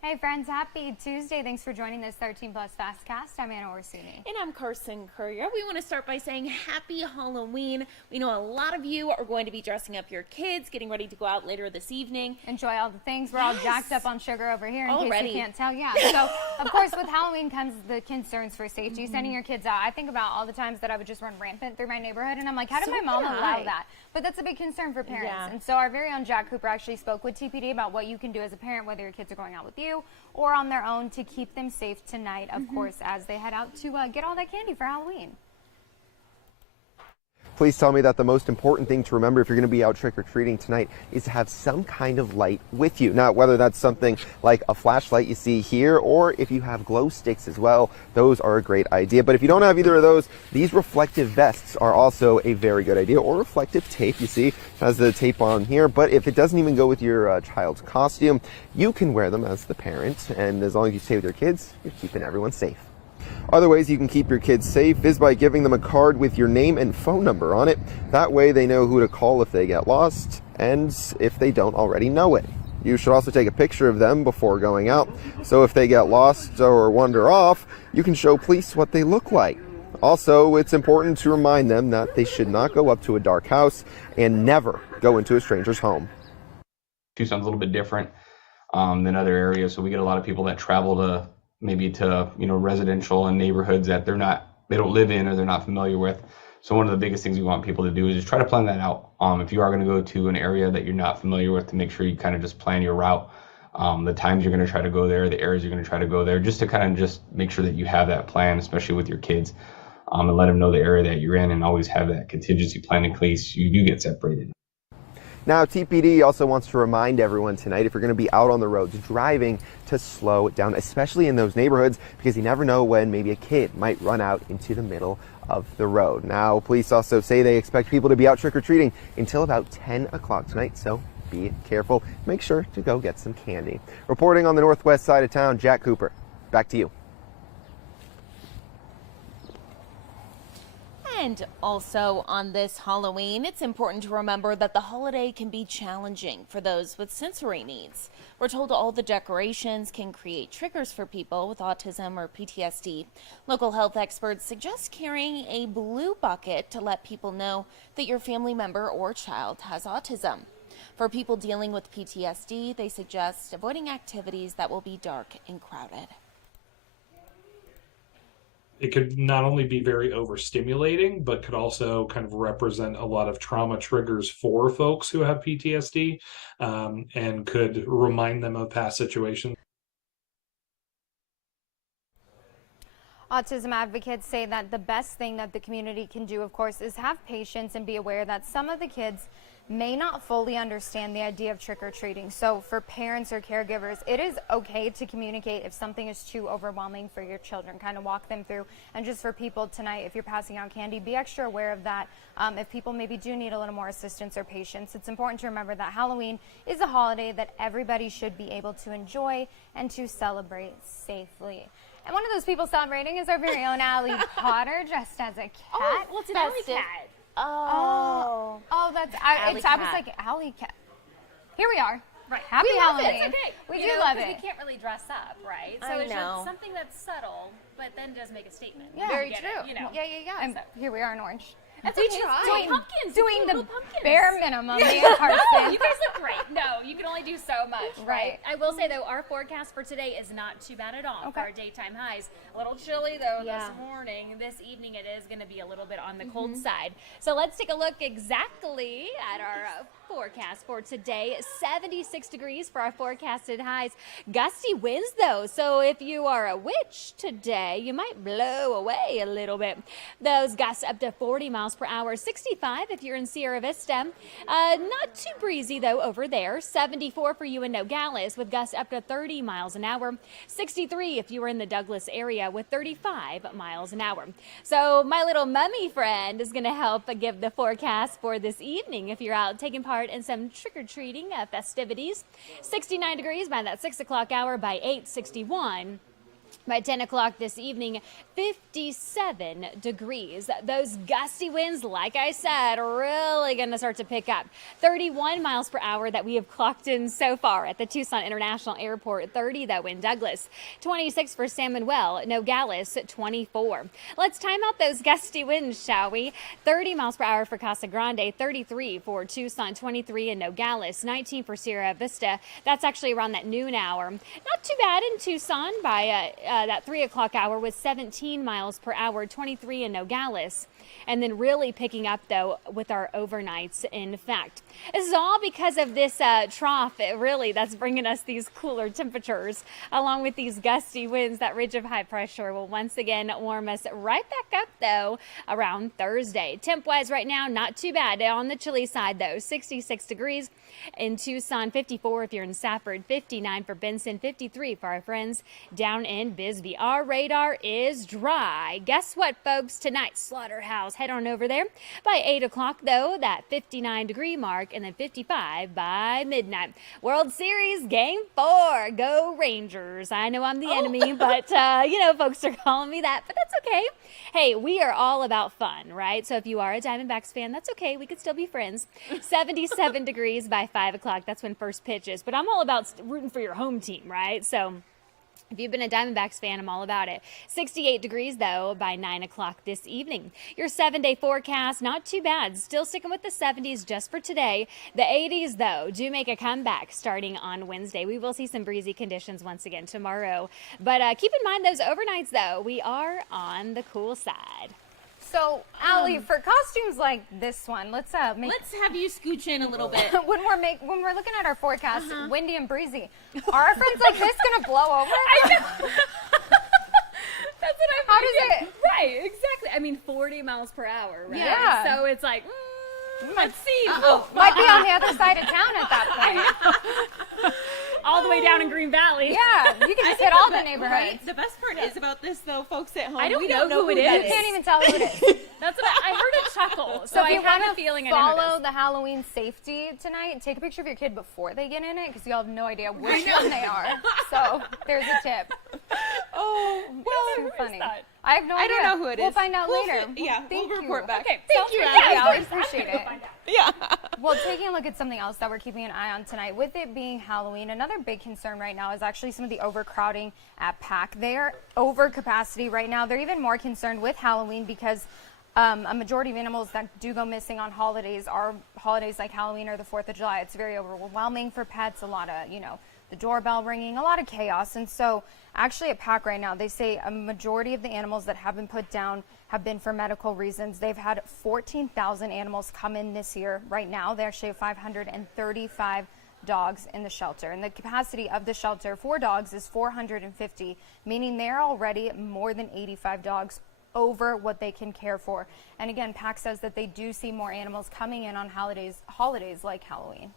Hey friends, happy Tuesday. Thanks for joining this 13 Plus FastCast. I'm Anna Orsini. And I'm Carson Courier. We want to start by saying happy Halloween. We know a lot of you are going to be dressing up your kids, getting ready to go out later this evening. Enjoy all the things. We're all jacked up on sugar over here in case you can't tell. Yeah. So, of course, with Halloween comes the concerns for safety. Sending your kids out. I think about all the times that I would just run rampant through my neighborhood, and I'm like, how did my mom allow that? But that's a big concern for parents. Yeah. And so our very own Jack Cooper actually spoke with TPD about what you can do as a parent, whether your kids are going out with you or on their own, to keep them safe tonight, of course, as they head out to get all that candy for Halloween. Please tell me that the most important thing to remember if you're going to be out trick-or-treating tonight is to have some kind of light with you. Now, whether that's something like a flashlight you see here, or if you have glow sticks as well, those are a great idea. But if you don't have either of those, these reflective vests are also a very good idea, or reflective tape. You see, has the tape on here, but if it doesn't even go with your child's costume, you can wear them as the parent, and as long as you stay with your kids, you're keeping everyone safe. Other ways you can keep your kids safe is by giving them a card with your name and phone number on it. That way they know who to call if they get lost, and if they don't already know it. You should also take a picture of them before going out, so if they get lost or wander off, you can show police what they look like. Also, it's important to remind them that they should not go up to a dark house and never go into a stranger's home. Tucson's a little bit different than other areas, so we get a lot of people that travel to residential and neighborhoods that they don't live in or they're not familiar with. So one of the biggest things we want people to do is just try to plan that out. If you are going to go to an area that you're not familiar with, to make sure you kind of just plan your route, the times you're going to try to go there, the areas you're going to try to go there, just to kind of just make sure that you have that plan, especially with your kids, and let them know the area that you're in, and always have that contingency plan in case you do get separated. Now, TPD also wants to remind everyone tonight, if you're going to be out on the roads driving, to slow it down, especially in those neighborhoods, because you never know when maybe a kid might run out into the middle of the road. Now, police also say they expect people to be out trick-or-treating until about 10 o'clock tonight, so be careful. Make sure to go get some candy. Reporting on the northwest side of town, Jack Cooper, back to you. And also on this Halloween, it's important to remember that the holiday can be challenging for those with sensory needs. We're told all the decorations can create triggers for people with autism or PTSD. Local health experts suggest carrying a blue bucket to let people know that your family member or child has autism. For people dealing with PTSD, they suggest avoiding activities that will be dark and crowded. It could not only be very overstimulating, but could also kind of represent a lot of trauma triggers for folks who have PTSD, and could remind them of past situations. Autism advocates say that the best thing that the community can do, of course, is have patience and be aware that some of the kids may not fully understand the idea of trick-or-treating. So for parents or caregivers, it is okay to communicate if something is too overwhelming for your children, kind of walk them through. And just for people tonight, if you're passing out candy, be extra aware of that. If people maybe do need a little more assistance or patience, it's important to remember that Halloween is a holiday that everybody should be able to enjoy and to celebrate safely. And one of those people celebrating is our very own Allie Potter, dressed as a cat. Oh, well, it's an alley cat. Oh, that's I was like alley cat. Here we are. Right. Happy Halloween. It's okay. We do love it. We can't really dress up, right? So it's just something that's subtle, but then does make a statement. Yeah, very true. Yeah. And here we are in orange. That's we doing pumpkins. Doing the pumpkins. bare minimum. Carson. You guys look great. No, you can only do so much, right? I will say, though, our forecast for today is not too bad at all for our daytime highs. A little chilly, though, this morning. This evening, it is going to be a little bit on the cold side. So let's take a look exactly at our forecast for today. 76 degrees for our forecasted highs. Gusty winds, though, so if you are a witch today, you might blow away a little bit. Those gusts up to 40 miles per hour. 65 if you're in Sierra Vista. Not too breezy, though, over there. 74 for you in Nogales with gusts up to 30 miles an hour. 63 if you were in the Douglas area with 35 miles an hour. So my little mummy friend is going to help give the forecast for this evening if you're out taking part in some trick-or-treating festivities. 69 degrees by that 6 o'clock hour. By 8, 61. By 10 o'clock this evening, 57 degrees. Those gusty winds, like I said, are really going to start to pick up. 31 miles per hour that we have clocked in so far at the Tucson International Airport. 30 though in Douglas. 26 for San Manuel. Nogales, 24. Let's time out those gusty winds, shall we? 30 miles per hour for Casa Grande. 33 for Tucson. 23 in Nogales. 19 for Sierra Vista. That's actually around that noon hour. Not too bad in Tucson by that 3 o'clock hour with 17 miles per hour, 23 in Nogales. And then really picking up, though, with our overnights. In fact, this is all because of this trough, that's bringing us these cooler temperatures, along with these gusty winds. That ridge of high pressure will once again warm us right back up, though, around Thursday. Temp-wise right now, not too bad. On the chilly side, though, 66 degrees in Tucson, 54 if you're in Safford, 59 for Benson, 53 for our friends down in Bisbee. Our radar is dry. Guess what, folks? Tonight, Slaughterhouse. Head on over there by 8 o'clock, though, that 59-degree mark, and then 55 by midnight. World Series Game 4. Go Rangers. I know I'm the enemy, but, folks are calling me that, but that's okay. Hey, we are all about fun, right? So if you are a Diamondbacks fan, that's okay. We could still be friends. 77 degrees by 5 o'clock. That's when first pitch is. But I'm all about rooting for your home team, right? So if you've been a Diamondbacks fan, I'm all about it. 68 degrees, though, by 9 o'clock this evening. Your 7-day forecast, not too bad. Still sticking with the 70s just for today. The 80s, though, do make a comeback starting on Wednesday. We will see some breezy conditions once again tomorrow. But keep in mind those overnights, though. We are on the cool side. So, Allie, for costumes like this one, let's have you scooch in a little bit. when we're looking at our forecast, windy and breezy, are our friends like this gonna blow over? I know. That's what I'm How does it? Right, exactly. I mean, 40 miles per hour, right? Yeah. So it's like, let's see. Might be on the other side of town at that point. All the way down in Green Valley. Yeah, you can just hit all the neighborhoods. Right? The best part is about this, though, folks at home. I don't we know who it is. You can't even tell who it is. That's what I heard a chuckle. So if I you have want a feeling to I know who it follow is. the Halloween safety tonight, take a picture of your kid before they get in it, because you'll have no idea which one they are. So there's a tip. Oh, well, Too funny. that? I have no idea. I don't know who it is. We'll find out later. We'll report back. Okay, Thank you, sounds Allie. good. I always appreciate it. Yeah. Well, taking a look at something else that we're keeping an eye on tonight, with it being Halloween, another big concern right now is actually some of the overcrowding at PAC. They are over capacity right now. They're even more concerned with Halloween because a majority of animals that do go missing on holidays are holidays like Halloween or the 4th of July. It's very overwhelming for pets, a lot of, the doorbell ringing, a lot of chaos. And so actually at PAC right now, they say a majority of the animals that have been put down have been for medical reasons. They've had 14,000 animals come in this year. Right now, they actually have 535 dogs in the shelter. And the capacity of the shelter for dogs is 450, meaning they're already more than 85 dogs over what they can care for. And again, PAC says that they do see more animals coming in on holidays like Halloween.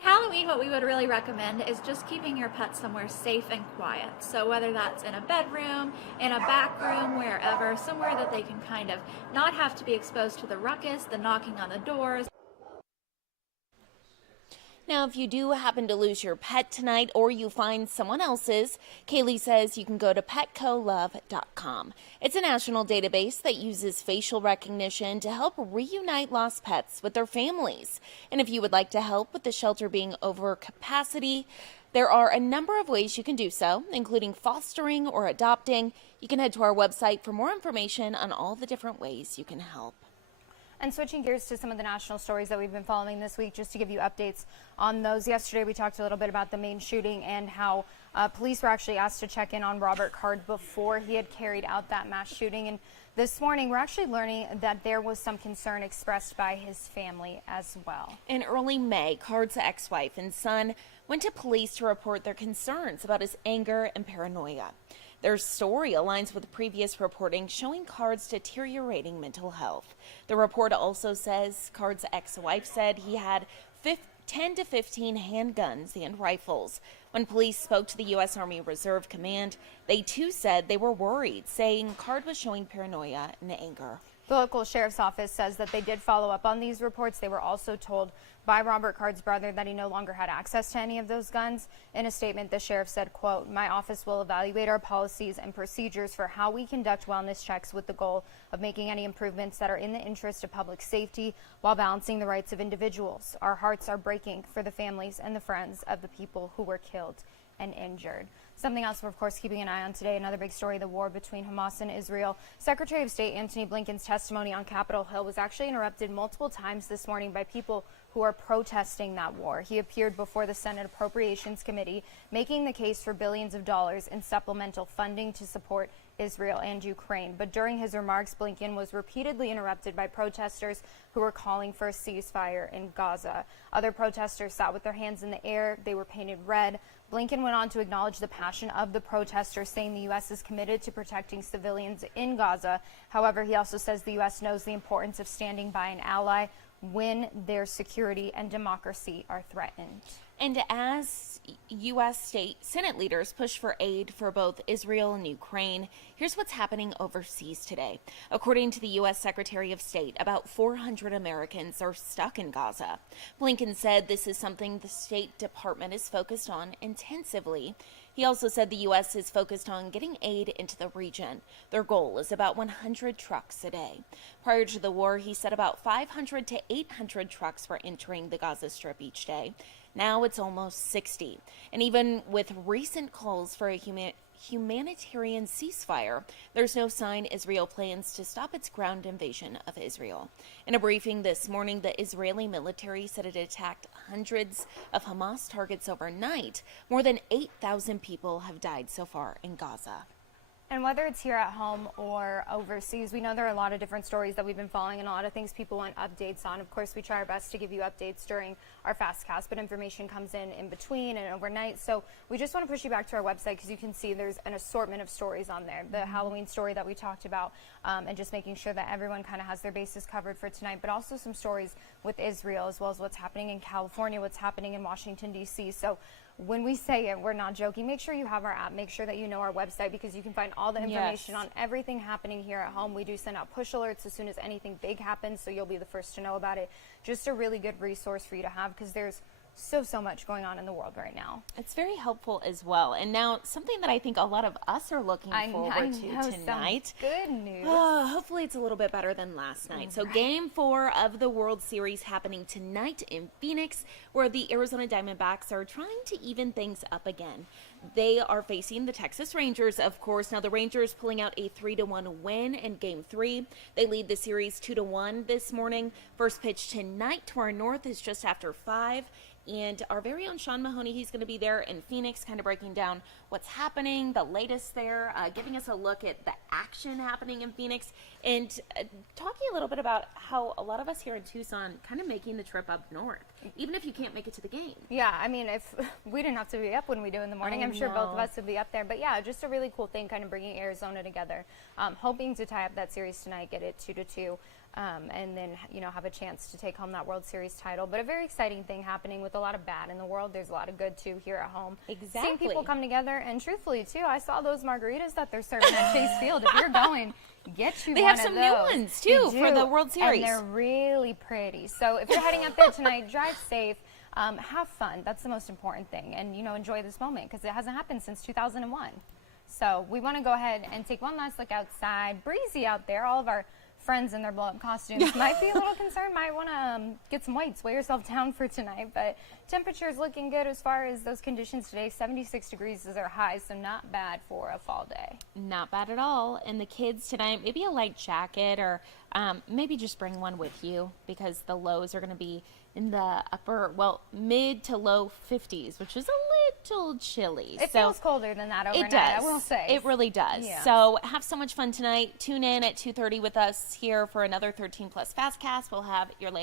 Halloween, what we would really recommend is just keeping your pet somewhere safe and quiet. So whether that's in a bedroom, in a back room, wherever, somewhere that they can kind of not have to be exposed to the ruckus, the knocking on the doors. Now, if you do happen to lose your pet tonight or you find someone else's, Kaylee says you can go to petcolove.com. It's a national database that uses facial recognition to help reunite lost pets with their families. And if you would like to help with the shelter being over capacity, there are a number of ways you can do so, including fostering or adopting. You can head to our website for more information on all the different ways you can help. And switching gears to some of the national stories that we've been following this week, just to give you updates on those. Yesterday, we talked a little bit about the Maine shooting and how police were actually asked to check in on Robert Card before he had carried out that mass shooting. And this morning, we're actually learning that there was some concern expressed by his family as well. In early May, Card's ex-wife and son went to police to report their concerns about his anger and paranoia. Their story aligns with previous reporting showing Card's deteriorating mental health. The report also says Card's ex-wife said he had 10 to 15 handguns and rifles. When police spoke to the U.S. Army Reserve Command, they too said they were worried, saying Card was showing paranoia and anger. The local sheriff's office says that they did follow up on these reports. They were also told by Robert Card's brother that he no longer had access to any of those guns. In a statement, the sheriff said, quote, "My office will evaluate our policies and procedures for how we conduct wellness checks with the goal of making any improvements that are in the interest of public safety while balancing the rights of individuals. Our hearts are breaking for the families and the friends of the people who were killed and injured." Something else we're, of course, keeping an eye on today, another big story, the war between Hamas and Israel. Secretary of State Antony Blinken's testimony on Capitol Hill was actually interrupted multiple times this morning by people who are protesting that war. He appeared before the Senate Appropriations Committee, making the case for billions of dollars in supplemental funding to support Israel and Ukraine. But during his remarks, Blinken was repeatedly interrupted by protesters who were calling for a ceasefire in Gaza. Other protesters sat with their hands in the air. They were painted red. Blinken went on to acknowledge the passion of the protesters, saying the U.S. is committed to protecting civilians in Gaza. However, he also says the U.S. knows the importance of standing by an ally when their security and democracy are threatened. And as U.S. state Senate leaders push for aid for both Israel and Ukraine, here's what's happening overseas today. According to the U.S. Secretary of State, about 400 Americans are stuck in Gaza. Blinken said this is something the State Department is focused on intensively. He also said the U.S. is focused on getting aid into the region. Their goal is about 100 trucks a day. Prior to the war, he said about 500 to 800 trucks were entering the Gaza Strip each day. Now it's almost 60. And even with recent calls for a humanitarian ceasefire, there's no sign Israel plans to stop its ground invasion of Israel. In a briefing this morning, the Israeli military said it attacked hundreds of Hamas targets overnight. More than 8,000 people have died so far in Gaza. And whether it's here at home or overseas, we know there are a lot of different stories that we've been following and a lot of things people want updates on. Of course, we try our best to give you updates during our FastCast, but information comes in between and overnight. So we just want to push you back to our website because you can see there's an assortment of stories on there. The Halloween story that we talked about and just making sure that everyone kind of has their bases covered for tonight, but also some stories with Israel as well as what's happening in California, what's happening in Washington, D.C. So when we say it, we're not joking. Make sure you have our app. Make sure that you know our website because you can find all the information on everything happening here at home. We do send out push alerts as soon as anything big happens, so you'll be the first to know about it. Just a really good resource for you to have because there's so much going on in the world right now. It's very helpful as well. And now something that I think a lot of us are looking forward to tonight. Good news. Hopefully it's a little bit better than last night. So Game 4 of the World Series happening tonight in Phoenix, where the Arizona Diamondbacks are trying to even things up again. They are facing the Texas Rangers, of course. Now the Rangers pulling out a 3-1 win in Game 3. They lead the series 2-1 this morning. First pitch tonight to our north is just after 5. And our very own Sean Mahoney, he's going to be there in Phoenix, kind of breaking down what's happening, the latest there, giving us a look at the action happening in Phoenix, and talking a little bit about how a lot of us here in Tucson kind of making the trip up north, even if you can't make it to the game. Yeah, I mean, if we didn't have to be up when we do in the morning, I'm sure both of us would be up there. But yeah, just a really cool thing, kind of bringing Arizona together. Hoping to tie up that series tonight, get it 2-2. And then, have a chance to take home that World Series title. But a very exciting thing happening with a lot of bad in the world. There's a lot of good, too, here at home. Exactly. Seeing people come together, and truthfully, too, I saw those margaritas that they're serving at Chase Field. If you're going, get you they one have some of those. new ones, too, for the World Series. And they're really pretty. So if you're heading up there tonight, drive safe. Have fun. That's the most important thing. And, enjoy this moment because it hasn't happened since 2001. So we want to go ahead and take one last look outside. Breezy out there. All of our friends in their blow-up costumes might be a little concerned, might want to get some weights, weigh yourself down for tonight, but temperature is looking good as far as those conditions today. 76 degrees is our high, so not bad for a fall day. Not bad at all. And the kids tonight, maybe a light jacket or maybe just bring one with you because the lows are going to be in the mid to low 50s, which is a little chilly. It feels colder than that overnight, it does. I will say. It really does. Yeah. So have so much fun tonight. Tune in at 2:30 with us here for another 13 Plus FastCast. We'll have your latest